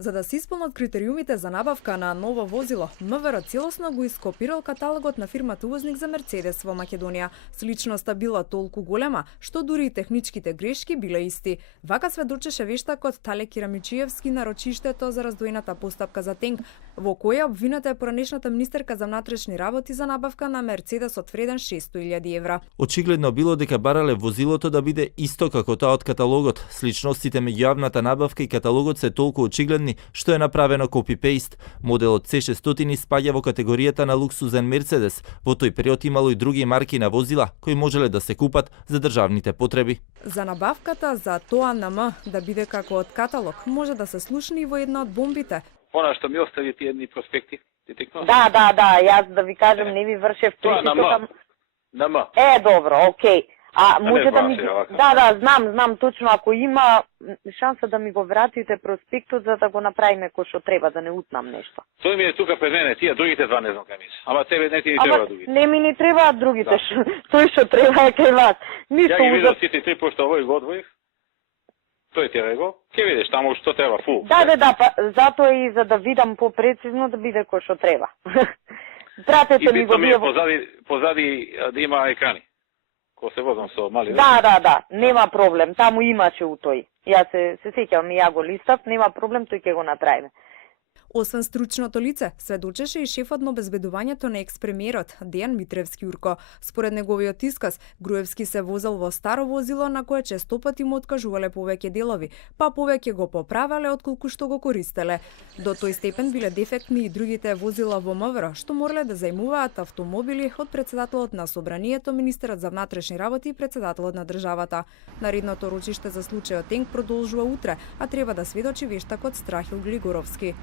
За да се исполнат критериумите за набавка на ново возило, МВР целосно го ископирал каталогот на фирмата увозник за Мерцедес во Македонија. Сличноста била толку голема, што дури и техничките грешки биле исти. Вака сведочеше вештакот Тале Кирамичиевски на рочиштето за раздвоената постапка за тенк, во која обвината е поранешната министерка за внатрешни работи за набавка на Мерцедес од вреден 600.000 евра. Очигледно било дека барале возилото да биде исто како тоа од каталогот. Сличностите меѓу јавната набавка и каталогот се толку очигледни што е направено копи-пейст. Моделот C600 спаѓа во категоријата на луксузен Мерцедес. Во тој период имало и други марки на возила кои можеле да се купат за државните потреби. За набавката за тоа НМ да биде како од каталог може да се слушне и во една од бомбите. Она што ми остави ти едни проспекти. Да, јас да ви кажем не ви вршев тоа на М. Добро, окей. А може да ми знам точно ако има шанса да ми го вратите проспектот за да го направиме кој што треба, да не утнам нешто. Тој ми е тука пред мене, тие другите два не знам кај ми се. Ама тебе не ти треба другите. Не ми требаат другите, тој што треба е кај вас. Ја ги видов сите три пошто овој го одвоив. Тој ти рего, ќе видиш таму што треба фул. Да, па затоа и за да видам попрецизно да биде кој што треба. Пратете ми го вие позади да има екрани. Ко се возам со мали. Да, нема проблем. Таму имаше у тој. Јас се сеќавам и ја го листав, нема проблем, тој ќе го направиме. Освен стручното лице, сведочеше и шефот на обезбедувањето на екс-премиерот Дејан Митревски Урко. Според неговиот исказ, Груевски се возел во старо возило на кое честопати му откажувале повеќе делови, па повеќе го поправале отколку што го користеле. До тој степен биле дефектни и другите возила во МВР, што морале да зајмуваат автомобили од председателот на собранието, министерот за внатрешни работи и председателот на државата. Наредното рочиште за случајот Тенк продолжува утре, а треба да сведочи вештакот Страхил Глигоровски.